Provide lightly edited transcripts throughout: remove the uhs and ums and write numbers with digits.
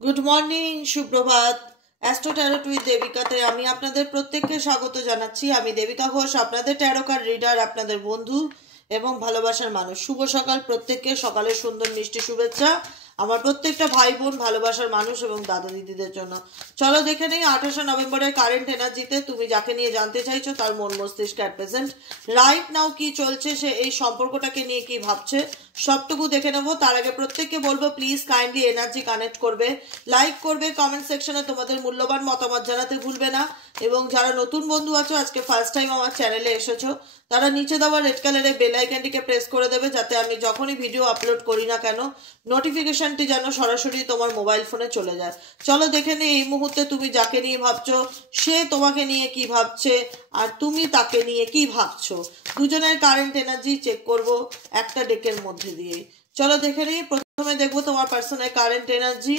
Good morning, সুপ্রভাত। Astro tarot with দেবিকাতে আমি আপনাদের প্রত্যেককে স্বাগত জানাচ্ছি। আমি দেবিকা ঘোষ, আপনাদের ট্যারো কার্ড রিডার, আপনাদের বন্ধু এবং ভালোবাসার মানুষ। শুভ সকাল প্রত্যেককে, সকালের সুন্দর মিষ্টি শুভেচ্ছা আমার প্রত্যেকটা ভাই বোন, ভালোবাসার মানুষ এবং দাদা দিদিদের জন্য। চলো দেখে নেই 28শে নভেম্বরের কারেন্ট এনার্জিতে তুমি যাকে নিয়ে জানতে চাইছো তার মন মস্তিষ্ক অ্যাট প্রেজেন্ট রাইট নাও কি চলছে, সে এই সম্পর্কটাকে নিয়ে কি ভাবছে, সবটুকু দেখে নেবো। তার আগে প্রত্যেককে বলবো প্লিজ কাইন্ডলি এনার্জি কানেক্ট করবে, লাইক করবে, কমেন্ট সেকশনে তোমাদের মূল্যবান মতামত জানাতে ভুলবে না। এবং যারা নতুন বন্ধু আছো, আজকে ফার্স্ট টাইম আমার চ্যানেলে এসেছো, তারা নিচে দেওয়া রেড কালারের বেল আইকনটিকে প্রেস করে দেবে, যাতে আমি যখনই ভিডিও আপলোড করি না কেন নোটিফিকেশনটি যেন সরাসরি তোমার মোবাইল ফোনে চলে যায়। চলো দেখে নিই এই মুহূর্তে তুমি যাকে নিয়ে ভাবছো সে তোমাকে নিয়ে কি ভাবছে, আর তুমি তাকে নিয়ে কি ভাবছো। দুজনের কারেন্ট এনার্জি চেক করব একটা ডেকের মধ্যে দিয়ে। চলো দেখে নিই। প্রথমে দেখবো তোমার পার্সনের current energy.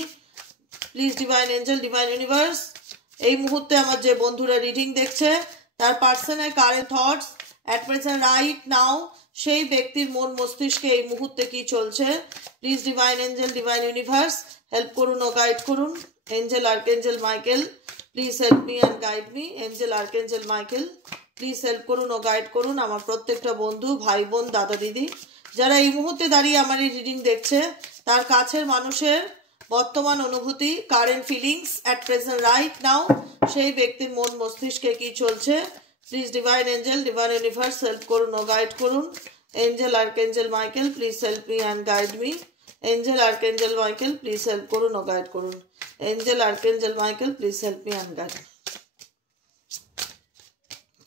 Please divine angel, divine universe, এই মুহূর্তে আমার যে বন্ধুরা রিডিং দেখছে তার পার্সনের current thoughts at present right now, সেই ব্যক্তির মন মস্তিষ্কে এই মুহূর্তে কি চলছে। Please divine angel, divine universe, help করুন ও গাইড করুন। Angel archangel Michael, please help me and guide me. Angel archangel Michael, please help করুন ও গাইড করুন আমার প্রত্যেকটা বন্ধু, ভাই বোন, দাদা দিদি, যারা এই মুহূর্তে দাঁড়িয়ে আমার এই রিডিং দেখছে তার কাছের মানুষের বর্তমান অনুভূতি, current feelings at present right now, সেই ব্যক্তির মন মস্তিষ্কে কি চলছে। Please divine angel, divine universe, help করুন ও গাইড করুন। Angel archangel Michael, please help me and guide me. Angel archangel Michael, please help করুন ও গাইড করুন। Angel archangel Michael, please help me and guide.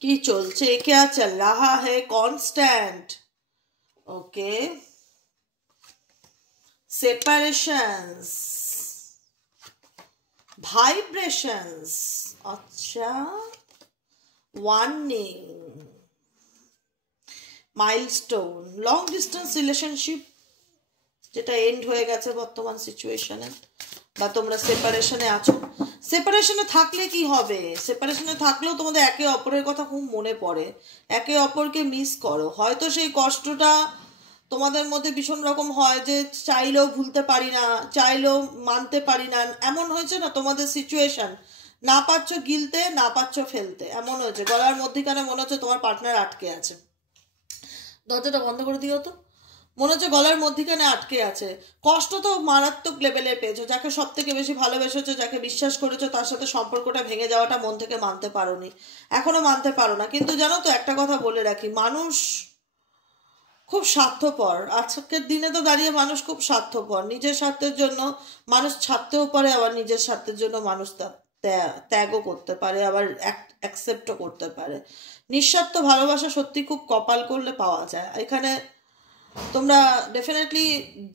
কি চলছে, क्या चल रहा है कांस्टेंट। ओके, सेपरेशंस, ভাইব্রেশনস, আচ্ছা, warning, milestone, long distance relationship যেটা এন্ড হয়ে গেছে বর্তমান সিচুয়েশনে, বা তোমরা সেপারেশনে আছো। সেপারেশনে থাকলে কি হবে, সেপারেশনে থাকলেও তোমাদের একে অপরের কথা খুব মনে পড়ে, একে অপরকে মিস করো। হয়তো সেই কষ্টটা তোমাদের মধ্যে ভীষণ রকম হয় যে চাইলেও ভুলতে পারি না, চাইলেও মানতে পারি না, এমন হয়েছে না তোমাদের সিচুয়েশন, না পাচ্ছ গিলতে, না পাচ্ছ ফেলতে, এমন হয়েছে গলার মধ্যিখানে মনে হচ্ছে তোমার পার্টনার আটকে আছে। দরজাটা বন্ধ করে দিও তো। মনে হচ্ছে গলার মধ্যিখানে আটকে আছে। কষ্ট তো মারাত্মক লেভেলের পেয়েছো, যাকে সব থেকে বেশি ভালোবেসেছো, যাকে বিশ্বাস করেছো, তার সাথে সম্পর্কটা ভেঙে যাওয়াটা মন থেকে মানতে পারোনি, এখনো মানতে পারো না। কিন্তু জানো তো, একটা কথা বলে রাখি, মানুষ খুব স্বার্থপর। আজকের দিনে তো দাঁড়িয়ে মানুষ খুব স্বার্থপর। নিজের স্বার্থের জন্য মানুষ ছাড়তেও পারে, আবার নিজের স্বার্থের জন্য মানুষ ত্যাগও করতে পারে, আবার অ্যাকসেপ্টও করতে পারে। নিঃস্বার্থ ভালোবাসা সত্যি খুব কপাল করলে পাওয়া যায়। এখানে তোমরা ডেফিনেটলি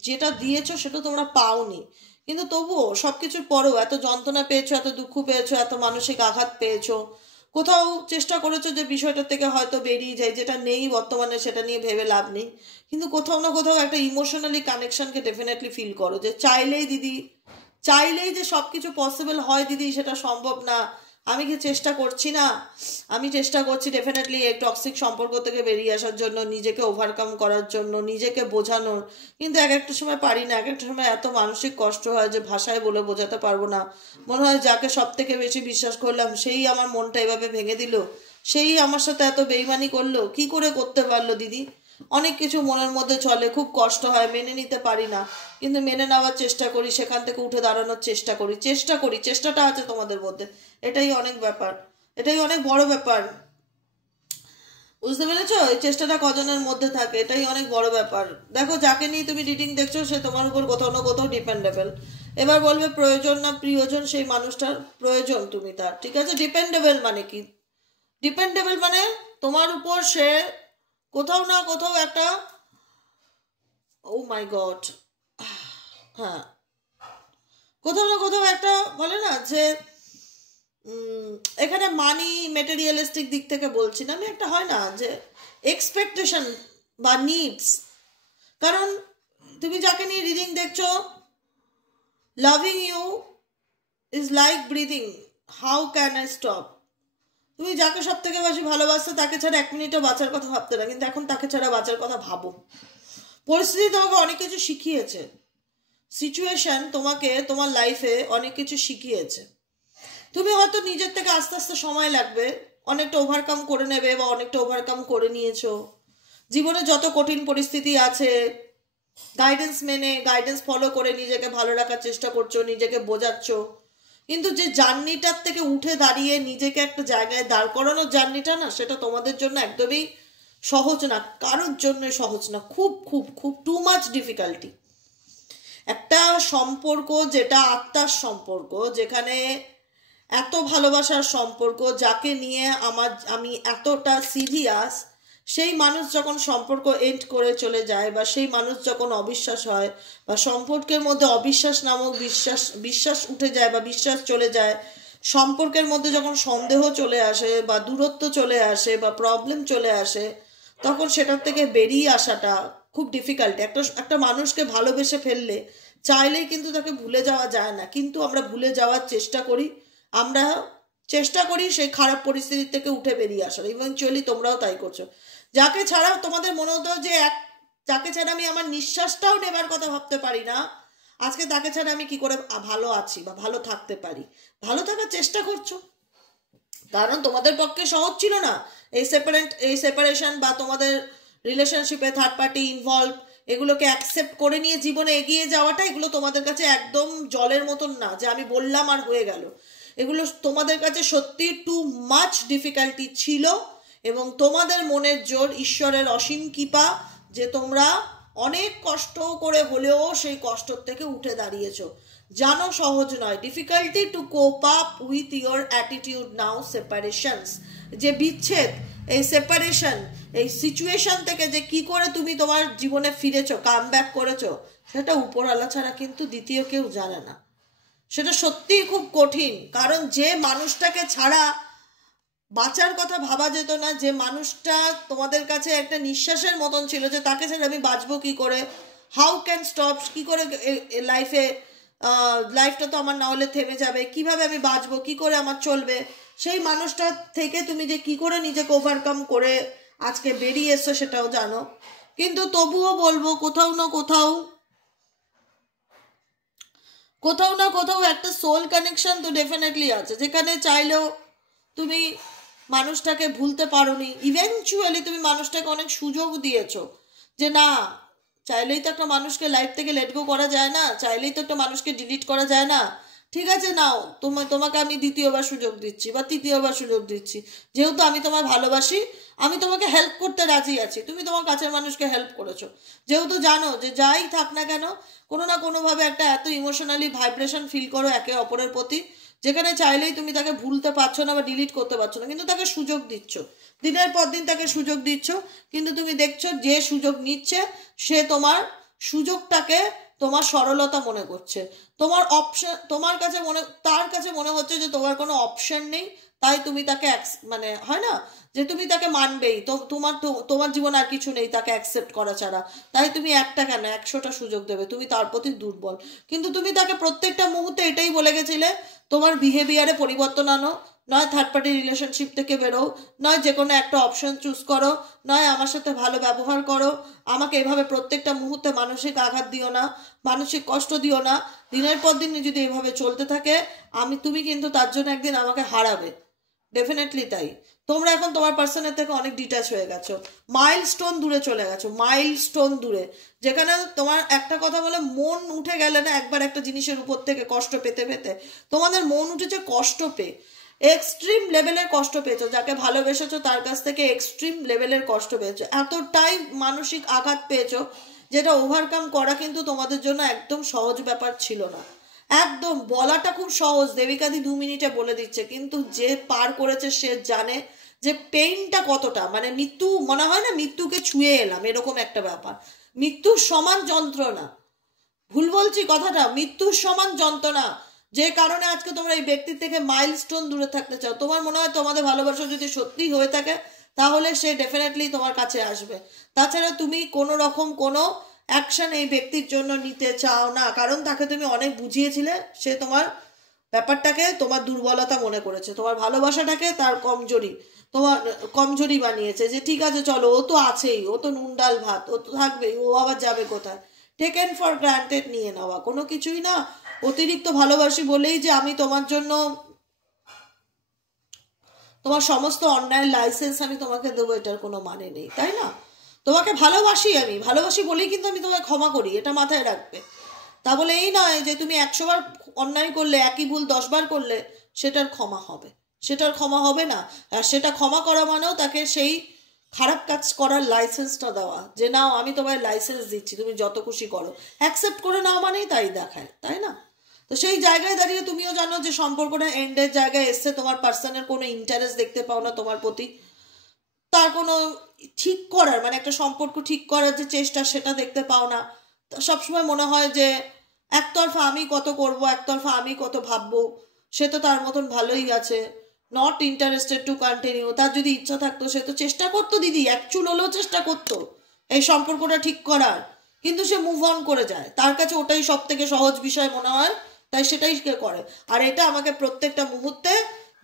যেটা দিয়েছো সেটা তোমরা পাওনি, কিন্তু তবুও সব কিছুর পরেও এত যন্ত্রণা পেয়েছো, এত দুঃখ পেয়েছো, এত মানসিক আঘাত পেয়েছো, কোথাও চেষ্টা করেছো যে বিষয়টা থেকে হয়তো বেরিয়ে যায়, যেটা নেই বর্তমানে সেটা নিয়ে ভেবে লাভ নেই, কিন্তু কোথাও না কোথাও একটা ইমোশনালি কানেকশনকে ডেফিনেটলি ফিল করো, যে চাইলেই দিদি, চাইলেই যে সব কিছু পসিবল হয় দিদি সেটা সম্ভব না। আমি কি চেষ্টা করছি না, আমি চেষ্টা করছি ডেফিনেটলি এই টক্সিক সম্পর্ক থেকে বেরিয়ে আসার জন্য, নিজেকে ওভারকাম করার জন্য, নিজেকে বোঝানোর, কিন্তু এক একটা সময় পারি না। এক একটা সময় এত মানসিক কষ্ট হয় যে ভাষায় বলে বোঝাতে পারবো না। মনে হয় যাকে সব থেকে বেশি বিশ্বাস করলাম সেই আমার মনটা এভাবে ভেঙে দিল, সেই আমার সাথে এত বেইমানি করলো, কি করে করতে পারলো দিদি। অনেক কিছু মনের মধ্যে চলে, খুব কষ্ট হয়, মেনে নিতে পারি না, কিন্তু মেনে নেওয়ার চেষ্টা করি, সেখান থেকে উঠে দাঁড়ানোর চেষ্টা করি, চেষ্টাটা আছে তোমাদের মধ্যে, এটাই অনেক ব্যাপার, এটাই অনেক বড় ব্যাপার। বুঝতে পেরেছো, এই চেষ্টাটা কজনের মধ্যে থাকে, এটাই অনেক বড় ব্যাপার। দেখো, যাকে নিয়ে তুমি রিডিং দেখছো সে তোমার উপর কোথাও না কোথাও ডিপেন্ডেবল। এবার বলবে প্রয়োজন না প্রিয়জন, সেই মানুষটার প্রয়োজন তুমি তার, ঠিক আছে। ডিপেন্ডেবল মানে কি? ডিপেন্ডেবল মানে তোমার উপর সে কোথাও না কোথাও একটা, ও মাই গড, হ্যাঁ, কোথাও না কোথাও একটা বলে না যে এখানে মানি মেটেরিয়ালিস্টিক দিক থেকে বলছি না আমি, একটা হয় না যে এক্সপেকটেশন বা নিডস। কারণ তুমি যাকে নিয়ে রিডিং দেখছো, loving you is like breathing, how can I stop. তুমি যাকে সব থেকে বেশি ভালোবাসছো তাকে ছাড়া এক মিনিটও বাঁচার কথা ভাবতে না, কিন্তু এখন তাকে ছাড়া বাঁচার কথা ভাবো। পরিস্থিতি তোমাকে অনেক কিছু শিখিয়েছে, সিচুয়েশন তোমাকে তোমার লাইফে অনেক কিছু শিখিয়েছে। তুমি হয়তো নিজের থেকে আস্তে আস্তে সময় লাগবে, অনেকটা ওভারকাম করে নেবে বা অনেকটা ওভারকাম করে নিয়েছো। জীবনে যত কঠিন পরিস্থিতি আছে, গাইডেন্স ফলো করে নিজেকে ভালো রাখার চেষ্টা করছো, নিজেকে বোঝাচ্ছ। কিন্তু যে জার্নিটার থেকে উঠে দাঁড়িয়ে নিজেকে একটা জায়গায় দাঁড় করানোর জার্নিটা না, সেটা তোমাদের জন্য একদমই সহজ না, কারোর জন্য সহজ না, খুব খুব খুব টু মাচ ডিফিকাল্টি। একটা সম্পর্ক যেটা আত্মার সম্পর্ক, যেখানে এত ভালোবাসার সম্পর্ক, যাকে নিয়ে আমি এতটা সিরিয়াস, সেই মানুষ যখন সম্পর্ক এন্ড করে চলে যায়, বা সেই মানুষ যখন অবিশ্বাস হয়, বা সম্পর্কের মধ্যে অবিশ্বাস নামক বিশ্বাস উঠে যায় বা বিশ্বাস চলে যায়, সম্পর্কের মধ্যে যখন সন্দেহ চলে আসে বা দূরত্ব চলে আসে বা প্রবলেম চলে আসে, তখন সেটার থেকে বেরিয়ে আসাটা খুব ডিফিকাল্ট। একটা মানুষকে ভালোবেসে ফেললে চাইলেই কিন্তু তাকে ভুলে যাওয়া যায় না, কিন্তু আমরা ভুলে যাওয়ার আমরা চেষ্টা করি সেই খারাপ পরিস্থিতি থেকে উঠে বেরিয়ে আসার। ইভেনচুয়ালি তোমরাও তাই করছো। যাকে ছাড়া তোমাদের মনে হতো যে যাকে ছাড়া আমি আমার নিঃশ্বাসটাও নেবার কথা ভাবতে পারি না, আজকে তাকে ছাড়া আমি কি করে ভালো আছি বা ভালো থাকতে পারি, ভালো থাকার চেষ্টা করছো। কারণ তোমাদের পক্ষে সহজ ছিল না এই সেপারেশন বা তোমাদের রিলেশনশিপে থার্ড পার্টি ইনভলভ, এগুলোকে অ্যাকসেপ্ট করে নিয়ে জীবনে এগিয়ে যাওয়াটা, এগুলো তোমাদের কাছে একদম জলের মতন না যে আমি বললাম আর হয়ে গেল। এগুলো তোমাদের কাছে সত্যি টু মাচ ডিফিকাল্টি ছিল, এবং তোমাদের মনের জোর, ঈশ্বরের অসীম কৃপা যে তোমরা অনেক কষ্ট করে হলেও সেই কষ্টর থেকে উঠে দাঁড়িয়েছো। জানো সহজ নয়, difficulty to cope up with your attitude নাও সেপারেশনস, যে বিচ্ছেদ, এই সেপারেশন, এই সিচুয়েশন থেকে যে কি করে তুমি তোমার জীবনে ফিরেছো, কাম ব্যাক করেছো, সেটা উপরওয়ালা ছাড়া কিন্তু দ্বিতীয় কেউ জানে না। সেটা সত্যিই খুব কঠিন, কারণ যে মানুষটাকে ছাড়া বাঁচার কথা ভাবা যেত না, যে মানুষটা তোমাদের কাছে একটা নিঃশ্বাসের মতন ছিল, যে তাকে ছাড়া আমি বাঁচবো কি করে, হাউ ক্যান স্টপ, কি করে লাইফটা তো আমার না হলে থেমে যাবে, কিভাবে আমি বাঁচবো, কি করে আমার চলবে, সেই মানুষটা থেকে তুমি যে কি করে নিজেকে ওভারকাম করে আজকে বেরিয়ে এসছো সেটাও জানো। কিন্তু তবুও বলবো, কোথাও না কোথাও একটা সোল কানেকশন তো ডেফিনেটলি আছে, যেখানে চাইলেও তুমি মানুষটাকে ভুলতে পারোনি। ইভেনচুয়ালি তুমি মানুষটাকে অনেক সুযোগ দিয়েছো, যে না, চাইলেই তো একটা মানুষকে লাইফ থেকে লেট গো করা যায় না, চাইলেই তো একটা মানুষকে ডিলিট করা যায় না। ঠিক আছে, নাও, তোমাকে আমি দ্বিতীয়বার সুযোগ দিচ্ছি বা তৃতীয়বার সুযোগ দিচ্ছি, যেহেতু আমি তোমায় ভালোবাসি, আমি তোমাকে হেল্প করতে রাজি আছি। তুমি তোমার কাছের মানুষকে হেল্প করেছো, যেহেতু জানো যে যাই থাক না কেন, কোনো না কোনোভাবে একটা এত ইমোশনালি ভাইব্রেশন ফিল করো একে অপরের প্রতি, যেখানে চাইলেই তুমি তাকে ভুলতে পারছো না বা ডিলিট করতে পারছো না, কিন্তু তাকে সুযোগ দিচ্ছ, দিনের পর দিন তাকে সুযোগ দিচ্ছ। কিন্তু তুমি দেখছো যে সুযোগ নিচ্ছে সে তোমার সুযোগটাকে তোমার সরলতা মনে করছে, তোমার অপশন, তার কাছে মনে হচ্ছে যে তোমার কোনো অপশন নেই, তাই তুমি তাকে মানে হয় না যে তুমি তাকে মানবেই, তো তোমার জীবন আর কিছু নেই তাকে অ্যাকসেপ্ট করা ছাড়া, তাই তুমি একটা কেন 100টা সুযোগ দেবে, তুমি তার প্রতি দুর্বল। কিন্তু তুমি তাকে প্রত্যেকটা মুহূর্তে এটাই বলে গেছিলে, তোমার বিহেভিয়ারে পরিবর্তন আনো, নয় থার্ড পার্টি রিলেশনশিপ থেকে বেরো, নয় যে কোনো একটা অপশন চুজ করো, নয় আমার সাথে ভালো ব্যবহার করো, আমাকে এভাবে প্রত্যেকটা মুহূর্তে মানসিক আঘাত দিও না, মানসিক কষ্ট দিও না। দিনের পর দিন যদি এভাবে চলতে থাকে, তুমি কিন্তু তার জন্য একদিন আমাকে হারাবে, ডেফিনেটলি। তাই তোমরা এখন তোমার পার্সনের থেকে অনেক ডিটাচ হয়ে গেছো, মাইলস্টোন দূরে চলে গেছো, মাইলস্টোন দূরে, যেখানে তোমার একটা কথা বলে মন উঠে গেলে না, একবার একটা জিনিসের উপর থেকে কষ্ট পেতে পেতে তোমাদের মন উঠেছে কষ্ট পেয়ে, এক্সট্রিম লেভেলের কষ্ট পেয়েছো, যাকে ভালোবেসেছো তার কাছ থেকে এক্সট্রিম লেভেলের কষ্ট পেয়েছো, এতটাই মানসিক আঘাত পেয়েছো, যেটা ওভারকাম করা কিন্তু তোমাদের জন্য একদম সহজ ব্যাপার ছিল না। একদম বলাটা খুব সহজ, দেবিকাদি 2 মিনিটে বলে দিচ্ছে, কিন্তু যে পার করেছে সে জানে যে পেইনটা কতটা, মানে মৃত্যু, মনে হয় না মৃত্যুকে ছুঁয়ে এলাম, এরকম একটা ব্যাপার। মৃত্যুর সমান যন্ত্রণা, ভুল বলছি কথাটা, মৃত্যুর সমান যন্ত্রণা, যে কারণে আজকে তোমরা এই ব্যক্তির থেকে মাইলস্টোন দূরে থাকতে চাও। তোমার মনে হয় তোমাদের ভালোবাসা যদি সত্যি হয়ে থাকে, তাহলে সে ডেফিনেটলি তোমার কাছে আসবে, তাছাড়া তুমি কোনো রকম কোনো অ্যাকশন এই ব্যক্তির জন্য নিতে চাও না, কারণ তাকে তুমি অনেক বুঝিয়েছিলে, সে তোমার ব্যাপারটাকে তোমার দুর্বলতা মনে করেছে, তোমার ভালোবাসাটাকে তার কমজোরি বানিয়েছে, যে ঠিক আছে চলো, ও তো আছেই, ও তো নুন ডাল ভাত, ও তো থাকবেই, ও আবার যাবে কোথায়। টেকেন ফর গ্রান্টেড নিয়ে নেওয়া, কোনো কিছুই না অতিরিক্ত ভালোবাসি বলেই যে আমি তোমার জন্য তোমার সমস্ত অন্যায়ের লাইসেন্স আমি তোমাকে দেবো, এটার কোনো মানে নেই, তাই না? তোমাকে ভালোবাসি, আমি ভালোবাসি বলেই কিন্তু আমি তোমাকে ক্ষমা করি, এটা মাথায় রাখবে। তা বলে এই নয় যে তুমি 100 বার অন্যায় করলে, একই ভুল 10 বার করলে সেটার ক্ষমা হবে, সেটার ক্ষমা হবে না। আর সেটা ক্ষমা করা মানেও তাকে সেই খারাপ কাজ করার লাইসেন্সটা দেওয়া, যে নাও আমি তোমায় লাইসেন্স দিচ্ছি, তুমি যত খুশি করো, অ্যাকসেপ্ট করে নাও মানেই তাই দেখায়, তাই না? তো সেই জায়গায় দাঁড়িয়ে তুমিও জানো যে সম্পর্কটা এন্ডের জায়গায় এসছে, তোমার পার্সনের কোনো ইন্টারেস্ট দেখতে পাও না তোমার প্রতি, তার কোনো ঠিক করার মানে একটা সম্পর্ক ঠিক করার যে চেষ্টা সেটা দেখতে পাও না। সবসময় মনে হয় যে একতরফা আমি কত করব, একতরফা আমি কত ভাববো, সে তো তার মতন ভালোই আছে, নট ইন্টারেস্টেড টু কন্টিনিউ। তার যদি ইচ্ছা থাকতো সে তো চেষ্টা করতো দিদি, একচুল হলেও চেষ্টা করতো এই সম্পর্কটা ঠিক করার, কিন্তু সে মুভ অন করে যায়, তার কাছে ওটাই সব থেকে সহজ বিষয় মনে হয়, তাই সেটাই সে করে। আর এটা আমাকে প্রত্যেকটা মুহূর্তে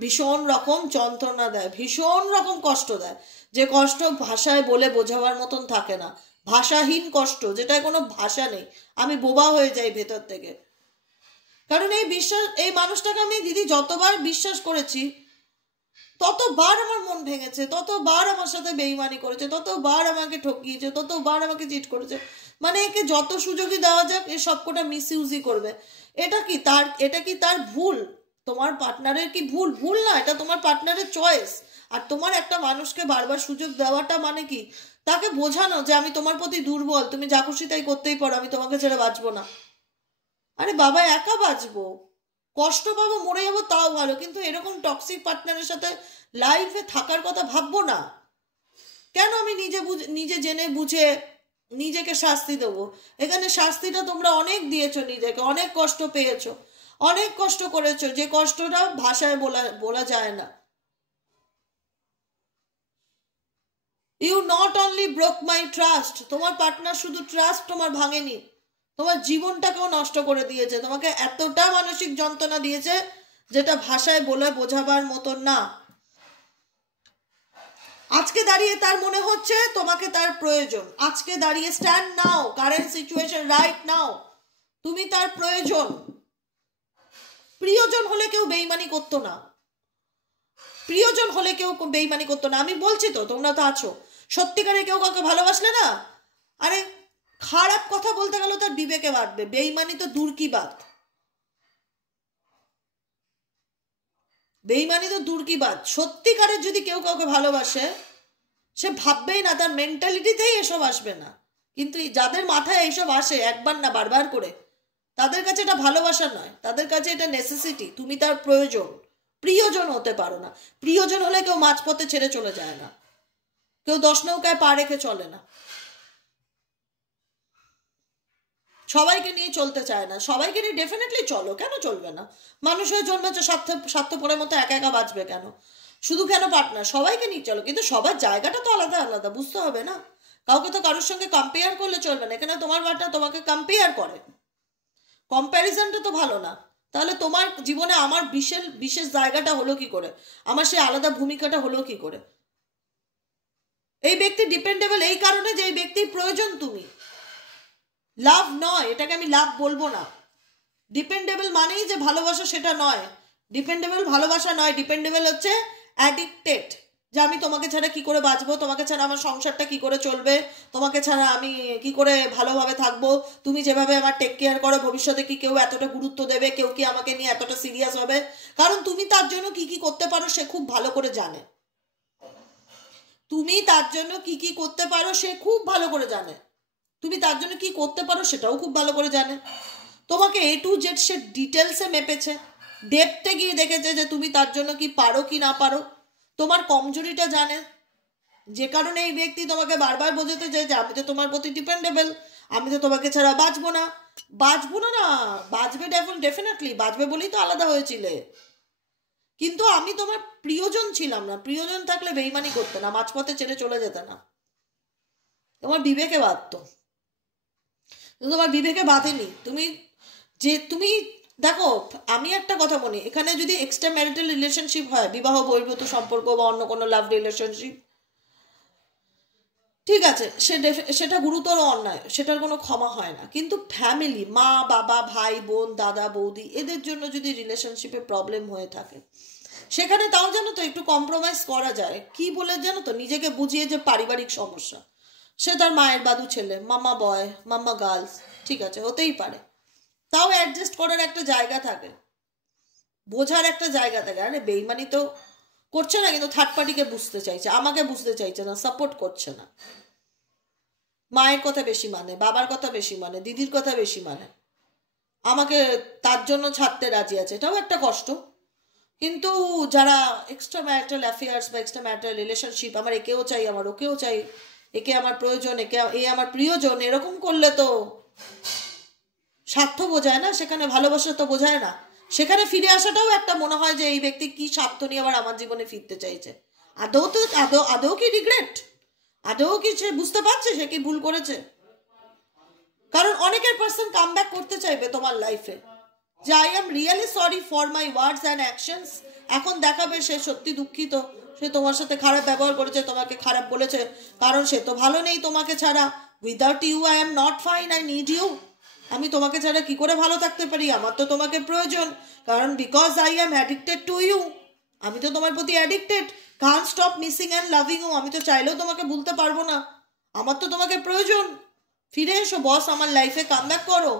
ভীষণ রকম যন্ত্রণা দেয়, ভীষণ রকম কষ্ট দেয়, যে কষ্ট ভাষায় বলে বোঝাবার মতন থাকে না, ভাষাহীন কষ্ট, যেটায় কোনো ভাষা নেই। আমি বোবা হয়ে যাই ভেতর থেকে, কারণ এই বিশ্বাস, এই মানুষটাকে আমি দিদি যতবার বিশ্বাস করেছি ততবার আমার মন ভেঙেছে, ততবার আমার সাথে বেইমানি করেছে, ততবার আমাকে ঠকিয়েছে, ততবার আমাকে চিট করেছে। মানে একে যত সুযোগই দেওয়া যাক এ সবকটা মিস ইউজই করবে। এটা কি তার ভুল? তোমার পার্টনারের কি ভুল? ভুল না, এটা তোমার পার্টনারের চয়েস। আর তোমার একটা মানুষকে বারবার সুযোগ দেওয়াটা মানে কি তাকে বোঝানো যে আমি তোমার প্রতি দুর্বল, তুমি যা খুশি তাই করতেই পারো, আমি তোমাকে ছেড়ে বাঁচবো না। আরে বাবা, একা বাঁচবো, কষ্ট পাবো, মরে যাবো তাও ভালো, কিন্তু এরকম টক্সিক পার্টনারের সাথে লাইফে থাকার কথা ভাববো না। কেন আমি নিজে জেনে বুঝে নিজেকে শাস্তি দেবো? এখানে শাস্তিটা তোমরা অনেক দিয়েছো নিজেকে, অনেক কষ্ট পেয়েছো, অনেক কষ্ট করেছো, যে কষ্টটা ভাষায় বলা যায় না। You not only broke my trust, তোমার পার্টনার শুধু ট্রাস্ট তোমার ভাঙেনি, তোমার জীবনটাকেও নষ্ট করে দিয়েছে, তোমাকে এতটা মানসিক যন্ত্রণা দিয়েছে যেটা ভাষায় বলে বোঝাবার মতন না। আজকে দাঁড়িয়ে তার মনে হচ্ছে তোমাকে তার প্রয়োজন, আজকে দাঁড়িয়ে স্ট্যান্ড নাও, কারেন্ট সিচুয়েশন রাইট নাও, তুমি তার প্রয়োজন। প্রিয়জন হলে কেউ বেইমানি করতো না, প্রিয়জন হলে কেউ বেইমানি করতো না। আমি বলছি তো, তোমরা তো আছো, সত্যিকারে কেউ কাউকে ভালোবাসলে না, আরে খারাপ কথা বলতে গেল তার বিবেকে বাঁধবে, বেইমানি তো দূর কি বাত, বেইমানি তো দূর কি বাত। সত্যিকারের যদি কেউ কাউকে ভালোবাসে সে ভাববেই না, তার মেন্টালিটিতেই এসব আসবে না। কিন্তু যাদের মাথায় এইসব আসে একবার না বারবার করে, তাদের কাছে এটা ভালোবাসা নয়, তাদের কাছে এটা নেসেসিটি, তুমি তার প্রয়োজন। প্রিয়জন হতে পারো না, প্রিয়জন হলে কেউ মাঝপথে ছেড়ে চলে যায় না, কেউ 10 নৌকায় পা রেখে চলে না, সবাইকে নিয়ে চলতে চায় না। সবাইকে নিয়ে ডেফিনেটলি চলো, কেন চলবে না? মানুষ হয়ে জন্মেছে, স্বার্থপরের মতো একা একা বাঁচবে কেন? শুধু কেন পার্টনার, সবাইকে নিয়ে চলো, কিন্তু সবার জায়গাটা তো আলাদা আলাদা, বুঝতে হবে না? কাউকে তো কারোর সঙ্গে কম্পেয়ার করলে চলবে না। এখানে তোমার পার্টনার তোমাকে কম্পেয়ার করে, কম্প্যারিজনটা তো ভালো না। তাহলে তোমার জীবনে আমার বিশেষ বিশেষ জায়গাটা হলো কি করে, আমার সেই আলাদা ভূমিকাটা হলো কি করে? এই ব্যক্তি ডিপেন্ডেবল এই কারণে যে এই ব্যক্তির প্রয়োজন তুমি, লাভ নয়, এটাকে আমি লাভ বলবো না। ডিপেন্ডেবল মানেই যে ভালোবাসা সেটা নয়, ডিপেন্ডেবল ভালোবাসা নয়, ডিপেন্ডেবল হচ্ছে অ্যাডিক্টেড, যে আমি তোমাকে ছাড়া কি করে বাঁচবো, তোমাকে ছাড়া আমার সংসারটা কি করে চলবে, তোমাকে ছাড়া আমি কি করে ভালোভাবে থাকবো, তুমি যেভাবে আমার টেক কেয়ার করো ভবিষ্যতে কি কেউ এতটা গুরুত্ব দেবে, কেউ কি আমাকে নিয়ে এতটা সিরিয়াস হবে? কারণ তুমি তার জন্য কি কি করতে পারো সে খুব ভালো করে জানে, তুমি তার জন্য কি কি করতে পারো সে খুব ভালো করে জানে, তুমি তার জন্য কি করতে পারো সেটাও খুব ভালো করে জানে। তোমাকে A to Z সে ডিটেলসে মেপেছে, ডেপথে গিয়ে দেখেছে যে তুমি তার জন্য কি পারো কি না পারো, তোমার কমজোরিটা জানে, যে কারণে এই ব্যক্তি তোমাকে বারবার বোঝাতে চায় যে আমি তো তোমার প্রতি ডিপেন্ডেবল, আমি তো তোমাকে ছাড়া বাঁচবো না। বাঁচবো না না, বাঁচবে, ডেফিনেটলি বাঁচবে বলেই তো আলাদা হয়েছিলে, কিন্তু আমি তোমার প্রিয়জন ছিলাম না। প্রিয়জন থাকলে বেইমানি করতে না, মাঝপথে ছেড়ে চলে যেতে না, তোমার বিবেকে বাঁধতো, তোমার বিবেকে বাঁধেনি। তুমি দেখো, আমি একটা কথা বলি, এখানে যদি এক্সট্রা ম্যারিটাল রিলেশনশিপ হয়, বিবাহ বহির্ভূত সম্পর্ক বা অন্য কোনো লাভ রিলেশনশিপ, ঠিক আছে, সেটা গুরুতর অন্যায়, সেটার কোনো ক্ষমা হয় না। কিন্তু ফ্যামিলি, মা বাবা ভাই বোন দাদা বৌদি, এদের জন্য যদি রিলেশনশিপে প্রবলেম হয়ে থাকে, সেখানে তাও জানো তো একটু কম্প্রোমাইজ করা যায়। কি বলে জানো তো, নিজেকে বুঝিয়ে যে পারিবারিক সমস্যা, সে তার মায়ের বাদু ছেলে, মামা বয় মামা গার্লস, ঠিক আছে হতেই পারে, তাও অ্যাডজাস্ট করার একটা জায়গা থাকে, বোঝার একটা জায়গা থাকে। আরে বেইমানি তো করছে না, কিন্তু থার্ড পার্টিকে বুঝতে চাইছে, আমাকে বুঝতে চাইছে না, সাপোর্ট করছে না, মায়ের কথা বেশি মানে, বাবার কথা বেশি মানে, দিদির কথা বেশি মানে, আমাকে তার জন্য ছাড়তে রাজি আছে, এটাও একটা কষ্ট। কিন্তু যারা এক্সট্রা ম্যারিটাল অ্যাফেয়ার্স বা এক্সট্রা ম্যারিটাল রিলেশনশিপ, আমার একেও চাই, আমার ওকেও চাই, একে আমার প্রয়োজন, এ আমার প্রিয়জন, এরকম করলে তো স্বার্থ বোঝায় না, সেখানে ভালোবাসা তো বোঝায় না। সেখানে ফিরে আসাটাও একটা মনে হয় যে এই ব্যক্তি কি স্বার্থ নিয়ে আবার আমার জীবনে ফিরতে চাইছে। আদৌ কি রিগ্রেট, আদৌ কি সে বুঝতে পারছে সে কি ভুল করেছে? কারণ অনেকের পার্সন কাম ব্যাক করতে চাইবে তোমার লাইফে, যে I am really sorry for my words and actions. এখন দেখাবে সে সত্যি দুঃখিত, সে তোমার সাথে খারাপ ব্যবহার করেছে, তোমাকে খারাপ বলেছে, কারণ সে তো ভালো নেই তোমাকে ছাড়া। Without you I am not fine, I need you. আমি তোমাকে ছাড়া কি করে ভালো থাকতে পারি, আমার তো তোমাকে প্রয়োজন, কারণ because I am addicted to you, আমি তো তোমার প্রতি addicted, can't stop missing and loving you, আমি তো চাইলেও তোমাকে ভুলতে পারবো না, আমার তো তোমাকে প্রয়োজন। ফিরে এসো বস, আমার লাইফে কাম ব্যাক করো।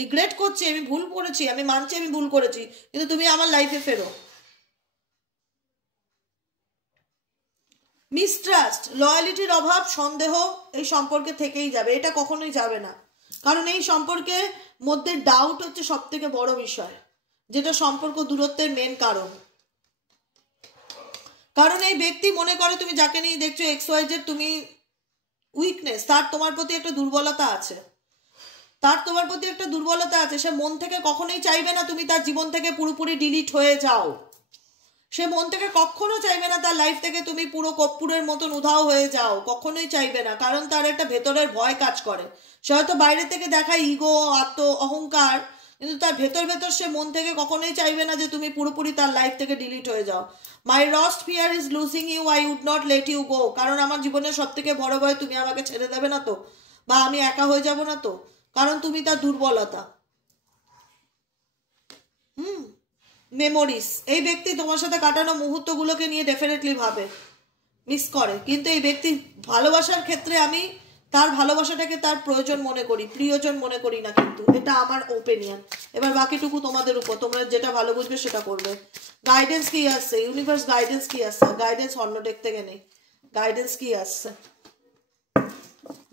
রিগ্রেট করছি, আমি ভুল করেছি, আমি মানছি আমি ভুল করেছি, কিন্তু তুমি আমার লাইফে ফেরো। মিসট্রাস্ট, লয়ালিটির অভাব, সন্দেহ এই সম্পর্কে থেকেই যাবে, এটা কখনোই যাবে না। কারণ এই সম্পর্কের মধ্যে ডাউট হচ্ছে সব থেকে বড় বিষয়, যেটা সম্পর্ক দূরত্বের মেন কারণ। কারণ এই ব্যক্তি মনে করে তুমি যাকে নিয়ে দেখছো XYZ, তুমি উইকনেস, তার তোমার প্রতি একটা দুর্বলতা আছে, সে মন থেকে কখনোই চাইবে না তুমি তার জীবন থেকে পুরোপুরি ডিলিট হয়ে যাও, সে মন থেকে কখনো চাইবে না তার লাইফ থেকে তুমি পুরো কর্পূরের মতন উধাও হয়ে যাও, কখনোই চাইবে না। কারণ তার একটা ভেতরের ভয় কাজ করে, সে হয়তো বাইরে থেকে দেখায় ইগো, আত্ম অহংকার, কিন্তু তার ভেতর সে মন থেকে কখনোই চাইবে না যে তুমি পুরোপুরি তার লাইফ থেকে ডিলিট হয়ে যাও। My worst fear is losing you, I would not let you go. কারণ আমার জীবনের সব থেকে বড় ভয় তুমি আমাকে ছেড়ে দেবে না তো, বা আমি একা হয়ে যাব না তো, কারণ তুমি তার দুর্বলতা। মেমোরিজ, এই ব্যক্তি তোমার সাথে কাটানো মুহূর্তগুলোকে নিয়ে ডেফিনেটলি ভাবে, মিস করে। কিন্তু এই ব্যক্তি ভালোবাসার ক্ষেত্রে আমি তার ভালোবাসাটাকে তার প্রয়োজন মনে করি, প্রিয়জন মনে করি না, কিন্তু এটা আমার ওপিনিয়ন। এবার বাকিটুকু তোমাদের উপর, তোমরা যেটা ভালো বুঝবে সেটা করবে। গাইডেন্স কি আসছে, ইউনিভার্স গাইডেন্স কি আসছে? গাইডেন্স অন্য ডেক থেকে নেই, গাইডেন্স কি আসছে,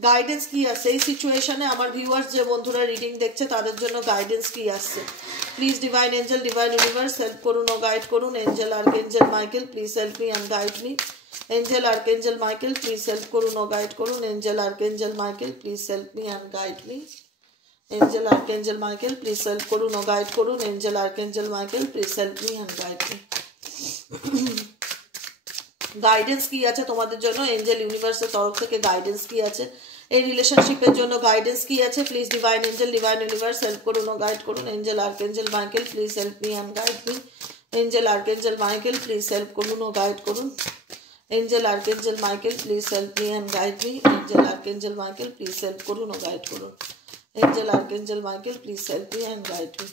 গাইডেন্স কি আসছে এই সিচুয়েশনে? আমার ভিউয়ার্স যে বন্ধুরা রিডিং দেখছে তাদের জন্য গাইডেন্স কি আসছে? Please divine angel, divine universe help করুন ও গাইড করুন। Angel archangel Michael please help me and guide me. Angel archangel Michael please help করুন ও গাইড করুন। Angel archangel Michael please help me and guide me. Angel archangel Michael please help করুন ও guide করুন। Angel archangel Michael please help me and guide me. Guidance কি আছে তোমাদের জন্য? এঞ্জেল ইউনিভার্সের তরফ থেকে গাইডেন্স কি আছে এই রিলেশনশিপের জন্য? গাইডেন্স কি আছে? Please divine angel, divine universe help করুন ও গাইড করুন। Angel archangel Michael please help me and guide me. Angel archangel Michael please help করুন ও গাইড করুন। Angel archangel Michael please help me and guide me. Angel archangel Michael please help করুন ও guide করুন। Angel archangel Michael please help me and guide me.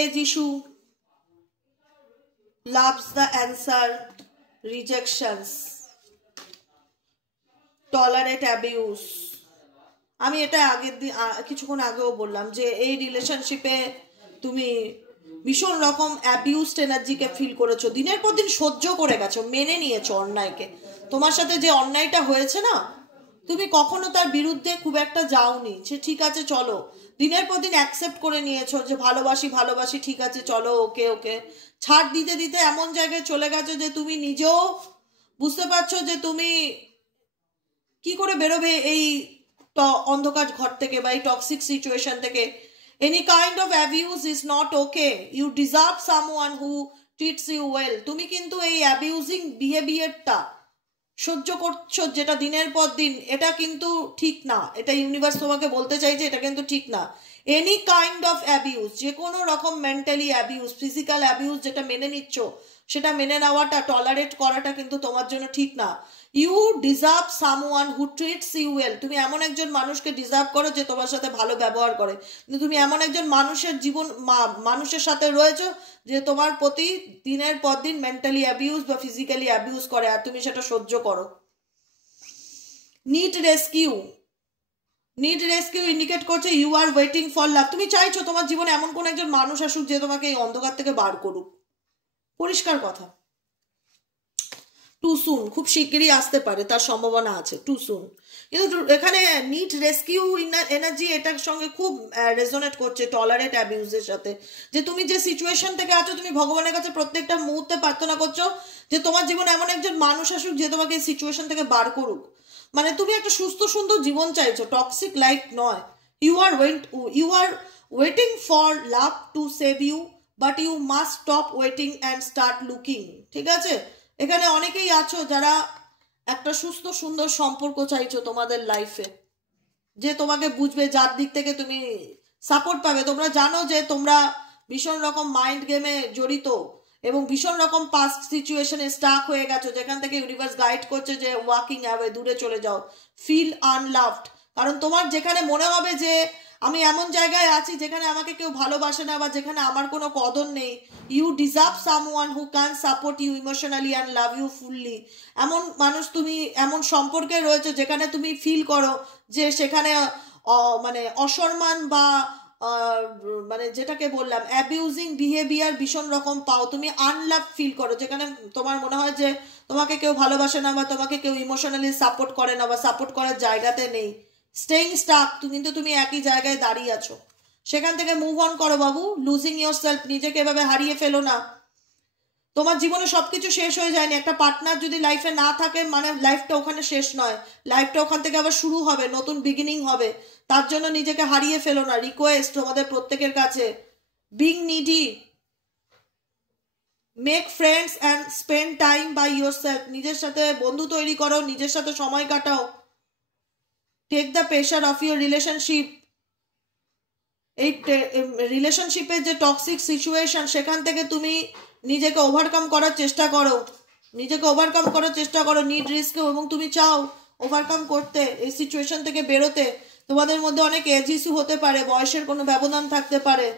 Age issue, loves the answer, rejections, tolerate abuse. আমি এটা আগের দিন কিছুক্ষণ আগেও বললাম যে এই রিলেশনশিপে তুমি ভীষণ রকম অ্যাবিউসড এনার্জিকে ফিল করেছো, দিনের পর দিন সহ্য করে গেছো, মেনে নিয়েছো অন্যায়কে। তোমার সাথে যে অন্যায়টা হয়েছে না, তুমি কখনো তার বিরুদ্ধে খুব একটা যাওনি, সে ঠিক আছে চলো, দিনের পর দিন অ্যাকসেপ্ট করে নিয়েছো যে ভালোবাসি ভালোবাসি, ঠিক আছে চলো, ওকে ওকে, ছাড় দিতে দিতে এমন জায়গায় চলে গেছো যে তুমি নিজেও বুঝতে পারছো যে তুমি কি করে বেরোবে এই অন্ধকার ঘর থেকে বা এই টক্সিক সিচুয়েশন থেকে। Any kind of abuse is not okay, you deserve someone who treats you well. তুমি কিন্তু এই অ্যাবিউজিং বিহেভিয়ারটা সহ্য করছো যেটা দিনের পর দিন, এটা কিন্তু ঠিক না। এটা ইউনিভার্স তোমাকে বলতে চাইছে এটা কিন্তু ঠিক না। এনি কাইন্ড অফ অ্যাবিউজ, যে কোনো রকম মেন্টালি অ্যাবিউজ, ফিজিক্যাল অ্যাবিউজ যেটা মেনে নিচ্ছ, সেটা মেনে নেওয়াটা, টলারেট করাটা কিন্তু তোমার জন্য ঠিক না। You deserve someone who treats you well. তুমি এমন একজন মানুষকে ডিজার্ভ করো যে তোমার সাথে ভালো ব্যবহার করে, কিন্তু তুমি এমন একজন মানুষের মানুষের সাথে রয়েছো যে তোমার প্রতি দিনের পর দিন মেন্টালি অ্যাবিউজ বা ফিজিক্যালি অ্যাবিউজ করে, আর তুমি সেটা সহ্য করো। নিড রেস্কিউ ইন্ডিকেট করছে you are waiting for love. তুমি চাইছো তোমার জীবনে এমন কোন একজন মানুষ আসুক যে তোমাকে এই অন্ধকার থেকে বার করুক। পরিষ্কার কথা। টু সুন, খুব শিগগিরই আসতে পারে, তার সম্ভাবনা আছে। টু সুন, কিন্তু এখানে নিড রেস্কিউ এনার্জি এটার সঙ্গে খুব রেজোনেট করছে টলারেট অ্যাবিউজের সাথে। যে তুমি যে সিচুয়েশন থেকে আছো, তুমি ভগবানের কাছে প্রত্যেকটা মুহূর্তে প্রার্থনা করছো যে তোমার জীবনে এমন একজন মানুষ আসুক যে তোমাকে এই সিচুয়েশন থেকে বার করুক। মানে তুমি একটা সুস্থ সুন্দর জীবন চাইছো, টক্সিক লাইফ নয়। You are waiting for love to save you, but you must stop waiting and start looking. ঠিক আছে, এখানে অনেকেই আছো যারা একটা সুস্থ সুন্দর সম্পর্ক চাইছো তোমাদের লাইফে, যে তোমাকে বুঝবে, যার দিক থেকে তুমি সাপোর্ট পাবে। তোমরা জানো যে তোমরা ভীষণ রকম মাইন্ড গেমে জড়িত এবং ভীষণ রকম পাস্ট সিচুয়েশনে স্টাক হয়ে গেছো, যেখান থেকে ইউনিভার্স গাইড করছে যে ওয়াকিং অ্যাওয়ে, দূরে চলে যাও, ফিল আনলাভড। কারণ তোমার যেখানে মনে হবে যে আমি এমন জায়গায় আছি যেখানে আমাকে কেউ ভালোবাসে না, বা যেখানে আমার কোনো কদর নেই, you deserve someone who can support you emotionally and love you fully. এমন মানুষ, তুমি এমন সম্পর্কে রয়েছে যেখানে তুমি ফিল করো যে সেখানে মানে অসম্মান বা মানে যেটাকে বললাম অ্যাবিউজিং বিহেভিয়ার ভীষণ রকম পাও, তুমি আনলাভ ফিল করো, যেখানে তোমার মনে হয় যে তোমাকে কেউ ভালোবাসে না, বা তোমাকে কেউ ইমোশনালি সাপোর্ট করে না, বা সাপোর্ট করার জায়গাতে নেই। স্টেইং স্টাক, কিন্তু তুমি একই জায়গায় দাঁড়িয়ে আছো। সেখান থেকে মুভ অন করো বাবু। লুজিং ইয়োর সেলফ, নিজেকে এভাবে হারিয়ে ফেলো না। তোমার জীবনে সবকিছু শেষ হয়ে যায়নি। একটা পার্টনার যদি লাইফে না থাকে মানে লাইফটা ওখানে শেষ নয়, লাইফটা ওখান থেকে আবার শুরু হবে, নতুন বিগিনিং হবে। তার জন্য নিজেকে হারিয়ে ফেলো না। রিকোয়েস্ট তোমাদের প্রত্যেকের কাছে, being needy, make friends and spend time by yourself. নিজের সাথে বন্ধু তৈরি করো, নিজের সাথে সময় কাটাও। Take the pressure of your relationship. এই রিলেশনশিপের যে টক্সিক সিচুয়েশন, সেখান থেকে তুমি নিজেকে ওভারকাম করার চেষ্টা করো, নিড রিস্ক, এবং তুমি চাও ওভারকাম করতে, এই সিচুয়েশন থেকে বেরোতে। তোমাদের মধ্যে অনেক এজ ইস্যু হতে পারে, বয়সের কোনো ব্যবধান থাকতে পারে,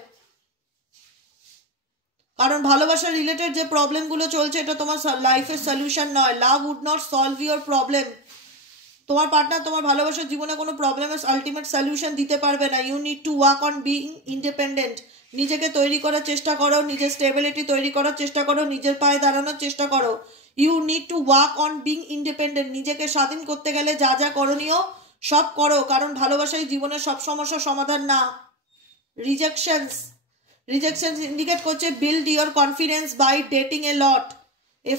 কারণ ভালোবাসার রিলেটেড যে প্রবলেমগুলো চলছে এটা তোমার লাইফের সলিউশন নয়। Love would not solve your problem. তোমার পার্টনার তোমার ভালোবাসার জীবনে কোনো প্রবলেমের আলটিমেট সলিউশন দিতে পারবে না। You need to work on being independent. নিজেকে তৈরি করার চেষ্টা করো, নিজের স্টেবিলিটি তৈরি করার চেষ্টা করো, নিজের পায়ে দাঁড়ানোর চেষ্টা করো। You need to work on being independent. নিজেকে স্বাধীন করতে গেলে যা যা করণীয় সব করো, কারণ ভালোবাসাই জীবনের সব সমস্যার সমাধান না। রিজেকশনস ইন্ডিকেট করছে build your confidence by dating a lot,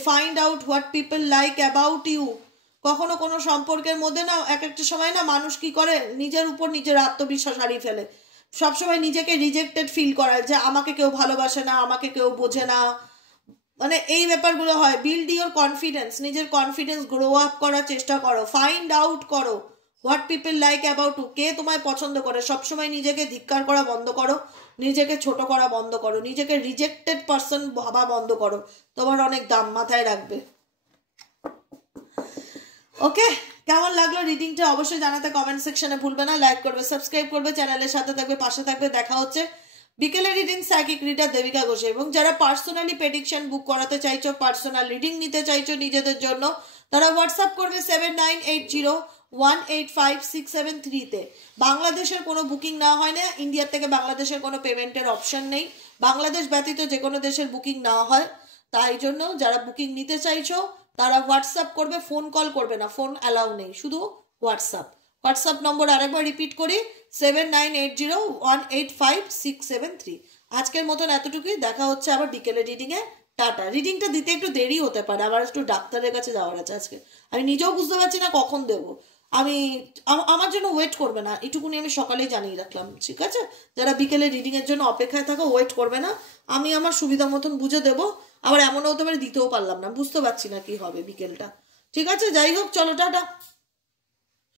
find out what people like about you. কখনো কোনো সম্পর্কের মধ্যে না এক একটা সময় না মানুষ কি করে, নিজের উপর নিজের আত্মবিশ্বাস হারিয়ে ফেলে, সবসময় নিজেকে রিজেক্টেড ফিল করায়, যে আমাকে কেউ ভালোবাসে না, আমাকে কেউ বোঝে না, মানে এই ব্যাপারগুলো হয়। বিল্ড ইউর কনফিডেন্স, নিজের কনফিডেন্স গ্রো আপ করার চেষ্টা করো। ফাইন্ড আউট করো what people like about you, কে তোমায় পছন্দ করে। সবসময় নিজেকে ধিক্কার করা বন্ধ করো, নিজেকে ছোট করা বন্ধ করো, নিজেকে রিজেক্টেড পার্সন ভাবা বন্ধ করো। তোমার অনেক দাম, মাথায় রাখবে। ওকে, কেমন লাগলো রিডিংটা অবশ্যই জানাতে কমেন্ট সেকশনে ভুলবে না। লাইক করবে, সাবস্ক্রাইব করবে, চ্যানেলের সাথে থাকবে, পাশে থাকবে। দেখা হচ্ছে বিকেলে রিডিং সাইকিক রিডার দেবিকা ঘোষে। এবং যারা পার্সোনালি প্রেডিকশন বুক করাতে চাইছো, পার্সোনাল রিডিং নিতে চাইছো নিজেদের জন্য, তারা হোয়াটসঅ্যাপ করবে 7980185673-তে। বাংলাদেশের কোনো বুকিং না হয় না, ইন্ডিয়ার থেকে বাংলাদেশের কোনো পেমেন্টের অপশন নেই, বাংলাদেশ ব্যতীত যে কোনো দেশের বুকিং না হয়। তাই জন্য যারা বুকিং নিতে চাইছো তারা হোয়াটসঅ্যাপ করবে, ফোন কল করবে না, ফোন অ্যালাউ নেই, শুধু হোয়াটসঅ্যাপ নম্বর আরেকবার রিপিট করি, 7980185673। আজকের মতন এতটুকুই। দেখা হচ্ছে আবার বিকেলে রিডিংয়ে। টাটা। রিডিংটা দিতে একটু দেরি হতে পারে, আবার একটু ডাক্তারের কাছে যাওয়ার আছে আজকে। আমি নিজেও বুঝতে পারছি না কখন দেবো। আমার জন্য ওয়েট করবে না, এটুকুনি আমি সকালেই জানিয়ে রাখলাম, ঠিক আছে? যারা বিকেলে রিডিংয়ের জন্য অপেক্ষায় থাকো, ওয়েট করবে না, আমি আমার সুবিধা মতন বুঝে দেবো। আবার এমনও হতে পারে দিতেও পারলাম না, বুঝতে পারছি না কি হবে বিকেলটা। ঠিক আছে, যাই হোক, চলো টাটা।